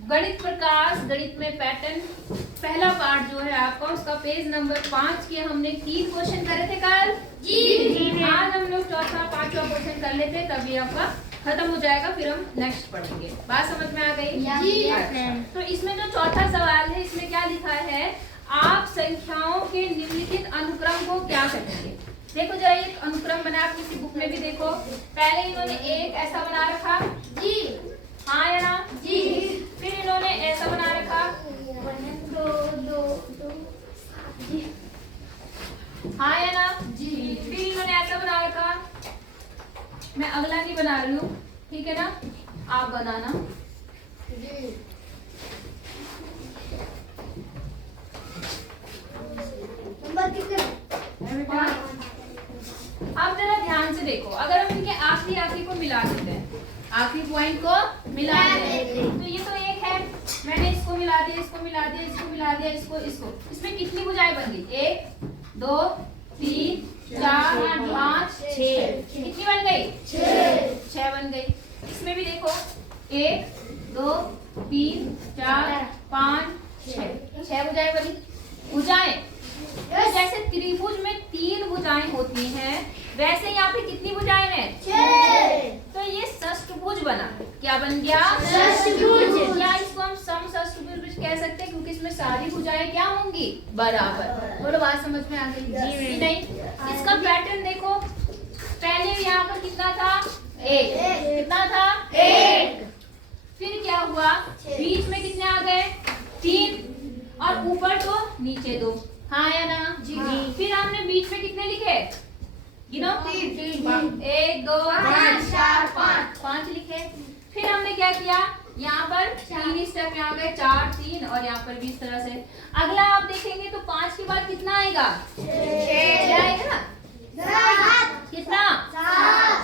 गणित प्रकाश, गणित में पैटर्न, पहला पार्ट जो है आपका उसका पेज नंबर 5 के हमने 3 क्वेश्चन करे थे कल। जी आज हम लोग चौथा 5वां क्वेश्चन कर लेते हैं, तभी आपका खत्म हो जाएगा, फिर हम नेक्स्ट पढ़ेंगे। बात समझ में आ गई? जी। तो इसमें जो चौथा सवाल है इसमें क्या लिखा है, आप संख्याओं के निम्नलिखित अनुक्रम को क्या कहेंगे। देखो जरा एक अनुक्रम बना, आप किसी बुक में भी देखो, पहले इन्होंने एक ऐसा बना रखा जी, हाँ या ना जी, फिर इन्होंने ऐसा बना रखा 2 जी, हाँ या ना जी, फिर इन्होंने ऐसा बना रखा, मैं अगला नहीं बना रही हूँ, ठीक है ना, आप बनाना जी। अब जरा ध्यान से देखो, अगर हम इनके आखिरी को मिला देते हैं, आखिरी पॉइंट को मिला देते हैं, तो ये तो एक है, मैंने इसको मिला दिया, इसको मिला दिया, इसको मिला दिया, इसको, इसमें कितनी भुजाएं बन गई, 1 2 3 4 5 6, कितनी बन गई, 6 बन गई। इसमें भी देखो 1 2 3 4 5 6 भुजाएं बनी। भुजाएं जैसे त्रिभुज में 3 भुजाएं होती हैं, वैसे यहाँ पे कितनी भुजाएं हैं, 6। तो ये षष्ठभुज बना, क्या बन गया, षष्ठभुज। या इसको हम समषष्ठभुज कह सकते हैं, क्योंकि इसमें सारी भुजाएं क्या होंगी, बराबर। बोलो बात समझ में आ गई जी? नहीं, इसका पैटर्न देखो, पहले यहाँ पर कितना था, 1, कितना था, 1, फिर क्या हुआ, बीच में कितने आ गए, 3, और ऊपर तो नीचे 2, हाँ या ना जी। फिर हमने बीच में कितने लिखे, गिनो, 1 2 3 4 5 लिखे। फिर हमने क्या किया, यहाँ पर 3 स्टेप में आ गए, 4 3, और यहाँ पर भी इस तरह से। अगला आप देखेंगे तो 5 के बाद कितना आएगा, 6 आएगा ना, कितना,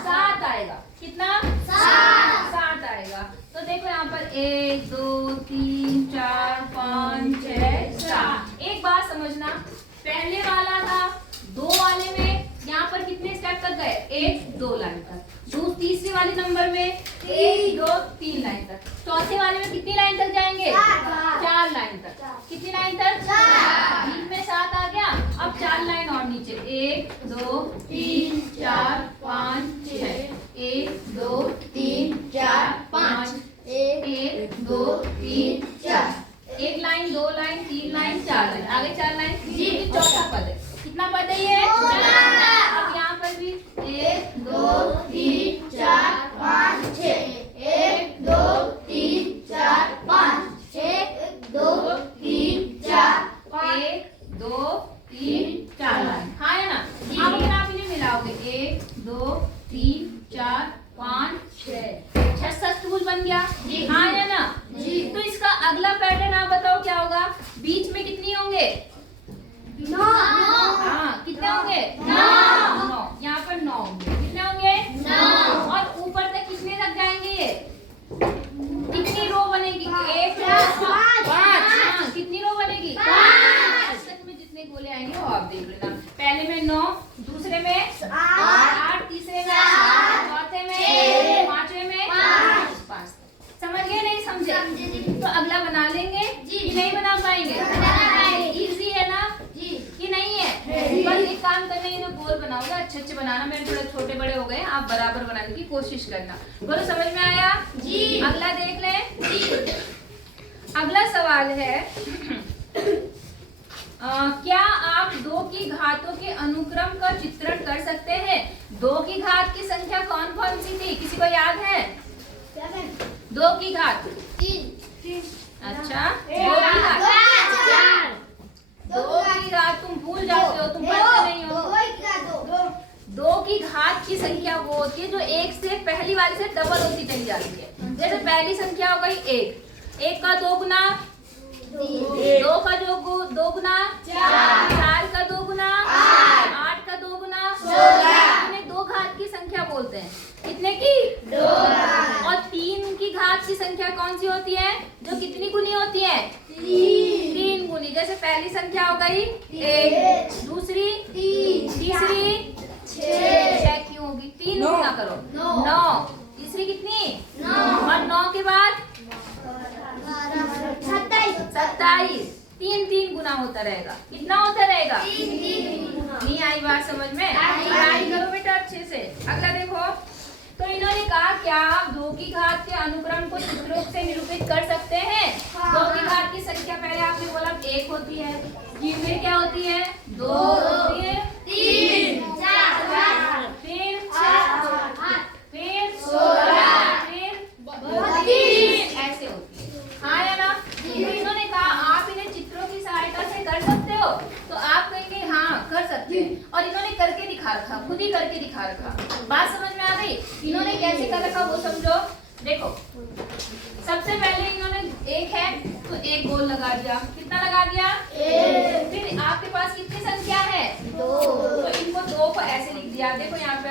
7 आएगा, कितना, 7 आएगा। तो देखो यहाँ पर 1 2 3 4 5 6 7। एक बात समझना, पहले वाला था 2 वाले में यहाँ पर कितने स्टेप तक गए, 1 2 लाइन तक। तीसरे वाले नंबर में 1 2 3 लाइन तक। चौथे वाले में कितनी लाइन तक जाएंगे, 4 लाइन तक। कितनी लाइन तक, 4। बीच में 7 आ गया, अब 4 लाइन और नीचे, 1 2 3 4 5 6, 1 2 3 4 5, 1 2 3 4, 1 लाइन 2 लाइन 3 लाइन 4 लाइन, आगे 4 लाइन जी। चौथा पद है, कितना पद है ये, अब यहाँ पर भी 1 2 3 4 5 6, 1 2 3 4 5, 1 2 3 4 1 2 3 4 लाइन, हाँ है ना। अब अगर आप इन्हें मिलाओगे 1 2 3 4 5 6 षष्ठभुज बन गया, हाँ या ना जी। तो इसका अगला पैटर्न आप बताओ क्या होगा, बीच में कितनी होंगे, 9। हाँ कितने होंगे, 9। यहाँ पर 9 होंगे, कितने होंगे, 9। और ऊपर तक कितने तक जाएंगे, ये कितनी रो बनेगी, 1 2 5। हाँ कितनी रो बनेगी, 5 तक में जितने गोले आएंगे वो आप देख लेना। पहले में 9, दूसरे में 8, तीसरे में 7, चौथे में 5वें में 5। समझ गए, नहीं समझे? तो अगला बना लेंगे जी, नहीं बना पाएंगे, इजी है ना जी कि नहीं है? बस एक काम करना, ये गोल बनाओगे, अच्छे बनाना, मेरे थोड़े छोटे बड़े हो गए, आप बराबर बनाने की कोशिश करना। बोलो समझ में आया जी? अगला देख लें जी। अगला सवाल है क्या आप 2 की घातों के अनुक्रम का चित्रण कर सकते हैं? 2 की घात की संख्या कौन कौन सी थी, किसी को याद है? 2 की घात 3। अच्छा 2 की घात 2 की घात तुम भूल जाते हो, तुम पढ़ते नहीं हो। 2 की घात की संख्या वो होती है जो 1 से पहली वाली से डबल होती चली जाती है। जैसे पहली संख्या हो गई 1 का 2 गुना 2 का 2 गुना 4 का 2 गुना 8 का 2 गुना 16। इन्हें 2 घात की संख्या बोलते हैं। कितने की, 2। और 3 की घात की संख्या कौन सी होती है, जो कितनी गुनी होती है, 3 गुनी। जैसे पहली संख्या हो गई 1, दूसरी 3, तीसरी 6 क्यों होगी, 3 गुना करो 9, तीसरी कितनी 9, और 9 के बाद 27 3 गुना होता रहेगा। कितना होता रहेगा? 3 नहीं आई बात समझ में? पढ़ाई करो बेटा अच्छे से। अगला देखो, तो इन्होंने कहा क्या आप 2 की घात के अनुक्रम को चित्रों से निरूपित कर सकते हैं? 2 की घात की संख्या पहले आपने बोला 1 होती है, फिर क्या होती है? 2 होती है, 3 4 फिर 16 फिर 32 ऐसे होती है। हाँ या ना? तो इन्होंने कहा आप इन्हें चित्रों की सहायता से कर सकते हो, तो आप कहेंगे हाँ कर सकते हैं। और इन्होंने करके दिखा रखा, खुद ही करके दिखा रखा। बात समझ में आ गई? इन्होंने कैसे कर रखा वो समझो। देखो सबसे पहले इन्होंने 1 है तो 1 गोल लगा दिया। कितना लगा दिया? 1। फिर आपके पास कितनी संख्या है? 2। तो इनको 2 को ऐसे लिख दिया। देखो यहाँ पे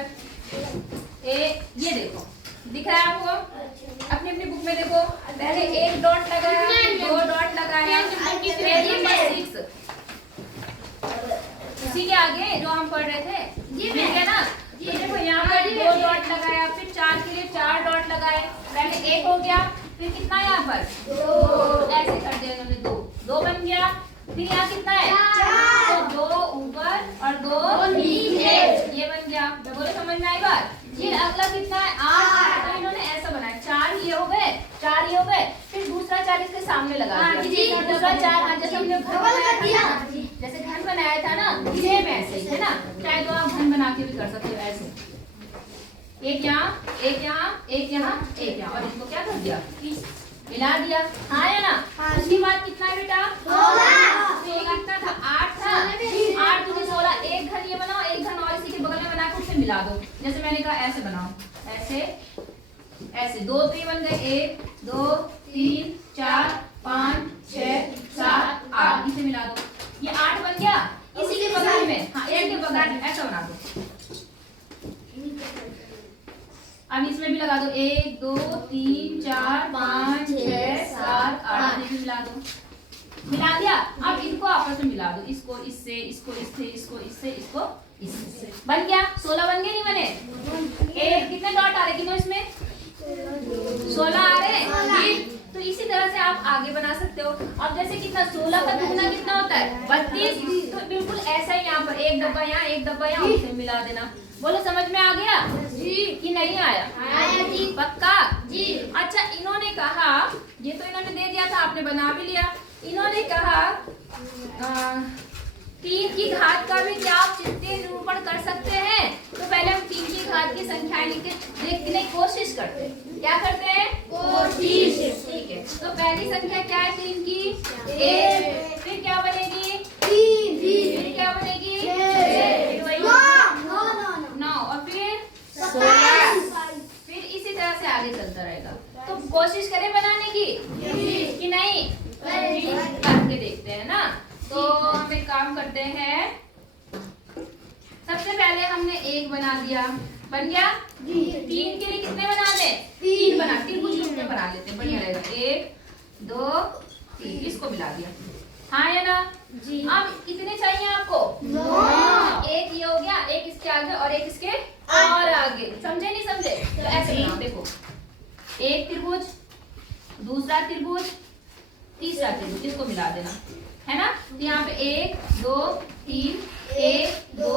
ये देखो दिख रहा है आपको? अपनी अपनी बुक में देखो, पहले 1 डॉट लगाया, 2 डॉट लगाया, फिर 6। उसी के आगे जो हम पढ़ रहे थे ठीक है ना? तो देखो यहाँ पर 2 डॉट लगाया, फिर 4 के लिए 4 डॉट लगाए। पहले 1 हो गया, फिर कितना यहाँ पर? 2। ऐसे कर दिया इन्होंने, 2 बन गया। फिर यहाँ कितना है? 4। तो 2 ऊपर और 2 नीचे, ये बन गया। बोलो समझ में आई बात? फिर अगला कितना है? 8। तो इन्होंने ऐसा बनाया, 4 ये हो गए, 4 ये हो गए, फिर दूसरा 4 इसके सामने लगा दिया। दूसरा 4 जैसे हमने घर बनाया था ना, जैसे घर बनाया था ना, सेम ऐसे ही है ना? चाहे तो आप घर बना के भी कर सकते हो ऐसे, एक यहाँ एक यहाँ एक यहाँ एक यहाँ, और इनको क्या कर दिया? मिला दिया। हाँ या ना? उसके बाद कितना है बेटा? 16 कितना था? 8 था। 8 दूनी 16, एक घन ये बनाओ, एक घन और इसी के बगल में बना के उसे मिला दो। जैसे मैंने कहा ऐसे बनाओ, ऐसे ऐसे 2 तो ये बन गए, 1 2 3 4 5 6 7 8, इसे मिला दो, ये 8 बन गया। इसी के बगल में, हाँ एक के बगल में ऐसा बना दो। अब इसमें भी लगा दो, 1 2 3 4 5 6 7 8, इसमें मिला दो। मिला दिया। अब इनको आपस में मिला दो, इसको इससे, इसको इससे, इसको इससे, इसको इससे, बन गया। 16 बन गए नहीं बने? कितने डॉट आ रहे कितने इसमें? 16 आ रहे हैं। तो इसी तरह से आप आगे बना सकते हो। अब जैसे कितना 16 का दुगना कितना होता है? 32। तो बिल्कुल ऐसा ही यहाँ पर एक डब्बा यहाँ, एक डब्बा यहाँ, उसे मिला देना। बोलो समझ में आ गया जी कि नहीं आया? आया जी। पक्का जी। अच्छा इन्होंने कहा, ये तो इन्होंने दे दिया था, आपने बना भी लिया। इन्होंने कहा 3 की घात का भी क्या आप चित्रीय निरूपण कर सकते हैं? तो पहले हम 3 की घात की संख्याएं लिख के देखने की कोशिश करते हैं। क्या करते हैं? कोशिश। ठीक है, तो पहली संख्या क्या है 3 की? 1। फिर क्या बनेगी? 3। फिर क्या बनेगी? 9। और फिर 27। फिर इसी तरह से आगे चलता रहेगा। तो कोशिश करें बनाने की कि नहीं? करके देखते हैं ना। तो हम एक काम करते हैं, सबसे पहले हमने 1 बना दिया, बन गया। 3 के लिए कितने बना ले? 3 बना, त्रिभुज रूप में बना लेते हैं, बढ़िया रहेगा। 1 2 3, इसको मिला दिया। हाँ या ना जी? अब कितने चाहिए आपको? 9। एक ये हो गया, एक इसके आगे और एक इसके और आगे। समझे नहीं समझे? तो ऐसे बनाओ, देखो एक त्रिभुज, दूसरा त्रिभुज, तीसरा त्रिभुज, इसको मिला देना है ना। तो यहाँ पे 1 2 3 1 2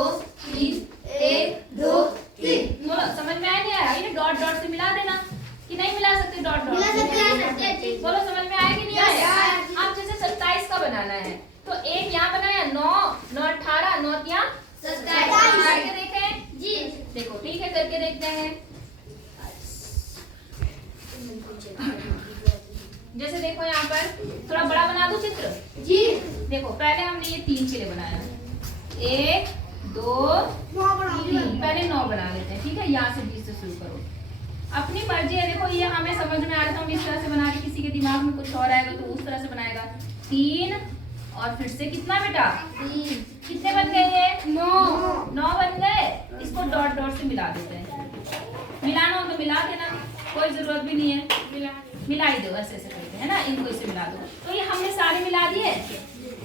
3 1 2 3। बोलो समझ में आया नहीं आया? ये डॉट डॉट से मिला देना कि नहीं मिला सकते? डॉट डॉट से बोलो समझ में आया कि नहीं आया? अब जैसे 27 का बनाना है, तो 1 यहाँ बनाया, 9 9 18 9 यहाँ 27 करके देखें जी। देखो ठीक है, करके देखते हैं। जैसे देखो यहाँ पर थोड़ा बड़ा बना दो चित्र जी। देखो पहले हमने ये 3 के लिए बनाया, 1 2 3, पहले 9 बना लेते हैं। ठीक है, यहाँ से 20 से शुरू करो, अपनी मर्जी है। देखो ये हमें समझ में आ रहा था, हम इस तरह से बना के, किसी के दिमाग में कुछ और आएगा तो उस तरह से बनाएगा। 3 और फिर से कितना बेटा? 3। कितने बन गए ये? 9 बन गए। इसको डॉट डॉट से मिला देते हैं। मिलाना हो तो मिला देना, कोई जरूरत भी नहीं है, मिला ही दो, ऐसे ऐसे करके है ना। इनको इससे मिला दो। तो ये हमने सारे मिला दिए,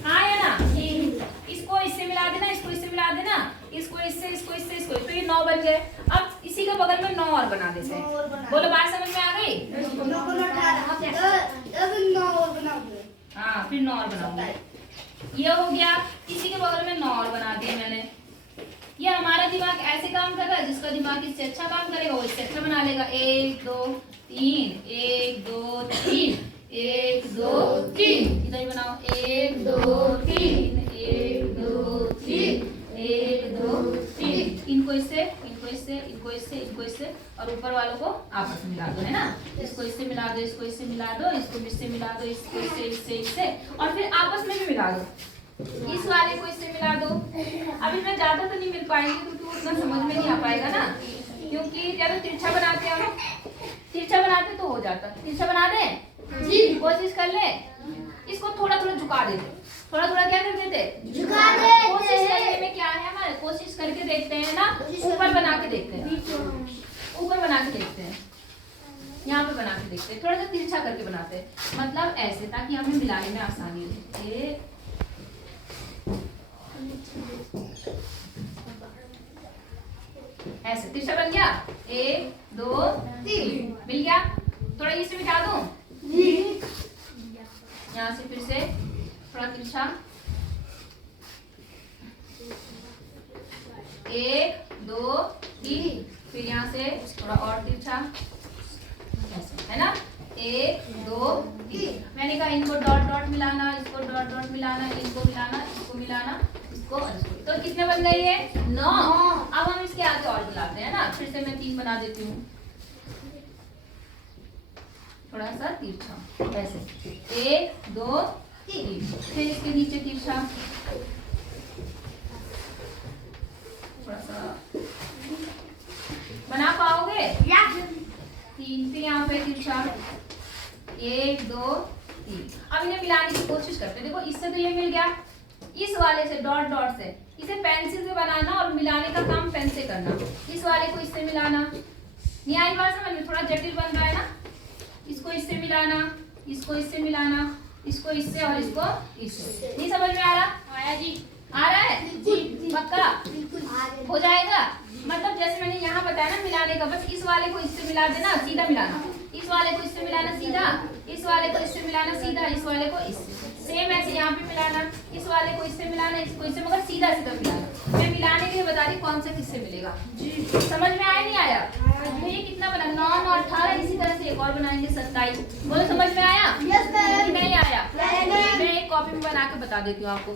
हाँ या ना? इसको इससे मिला देना, इसको इससे मिला देना, इसको इससे, इसको इससे, इसको, तो ये 9 बन गए। अब इसी के बगल में 9 और बना देते हैं। बोलो बात समझ में आ गई? हाँ फिर नॉर बनाऊंगी। ये हो गया, इसी के बगल में नॉर बना दिया मैंने। ये हमारा दिमाग ऐसे काम कर रहा है, जिसका दिमाग इससे अच्छा काम करेगा वो इससे अच्छा बना लेगा। 1 2 3 1 2 3 1 2 3। इधर ही बनाओ 1 2 3 1 2 3 1 2 3। इनको इससे, इनको इससे, इनको इससे, इनको इससे, और ऊपर वालों को आपस में मिला दो, है ना। इसको इससे मिला दो, इसको इससे मिला दो, इसको इससे मिला दो, इसको इससे, इससे, इससे, और फिर आपस में भी मिला दो। इस वाले को इससे मिला दो। अब इसमें ज्यादा तो नहीं मिल पाएंगे क्योंकि वो उतना समझ में नहीं आ पाएगा ना, क्योंकि जब तिरछा बनाते हैं हम, तिरछा बनाते तो हो जाता। तिरछा बना दे जी, कोशिश कर ले। इसको थोड़ा थोड़ा झुका देते, थोड़ा थोड़ा क्या कर देते, झुका देते। कोशिश करने में क्या है हमारे, कोशिश करके देखते हैं ना, ऊपर बना के देखते हैं, ऊपर बना के देखते हैं, यहाँ पे बना के देखते हैं, थोड़ा सा तिरछा करके बनाते हैं, मतलब ऐसे, ताकि हमें मिलाने में आसानी हो। ऐसे तिरछा बन गया। 1 2 3 मिल गया। थोड़ा इसे मिटा दूं, यहाँ से फिर से थोड़ा तिरछा, 1 2 3, फिर यहाँ से थोड़ा और तिरछा, ऐसे, है ना। 1 2 3। मैंने कहा इनको डॉट डॉट मिलाना, इसको डॉट डॉट मिलाना, इनको मिलाना, इसको मिलाना, इसको और इसको। तो कितने बन गए ये? 9। अब हम इसके आगे और मिलाते हैं ना। फिर से मैं 3 बना देती हूँ, थोड़ा सा तिरछा, ऐसे 1 2 3। फिर इसके नीचे तिरछा, थोड़ा सा बना पाओगे? 3 पे यहाँ पे तिरछा, 1 2 3। अब इन्हें मिलाने की कोशिश करते हैं। देखो इससे तो ये मिल गया, इस वाले से डॉट डॉट से, इसे पेंसिल से बनाना और मिलाने का काम पेन से करना। इस वाले को इससे मिलाना, नहीं आई बात समझ में? थोड़ा जटिल बन रहा है ना। इसको इससे मिलाना, इसको इससे मिलाना, इसको इससे और इसको इससे। नहीं समझ में आ रहा? आया जी, आ रहा है जी, पक्का हो जाएगा। मतलब जैसे मैंने यहाँ बताया ना मिलाने का, बस इस वाले को इससे मिला देना, सीधा मिलाना, इस वाले को इससे मिलाना सीधा, इस वाले को इससे मिलाना सीधा, इस वाले को इससे, सेम ऐसे यहाँ पे मिलाना, इस वाले को इससे मिलाना, इसको इससे, मगर सीधा सीधा मिलाना। मैं मिलाने के लिए बता रही कौन सा किससे मिलेगा जी। समझ में आया नहीं आया? तो ये कितना बना? 9 और 18। इसी तरह से एक और बनाएंगे 27। बोलो समझ में आया? Yes ma'am. नहीं आया? मैं एक कॉपी में बना के बता देती हूँ आपको।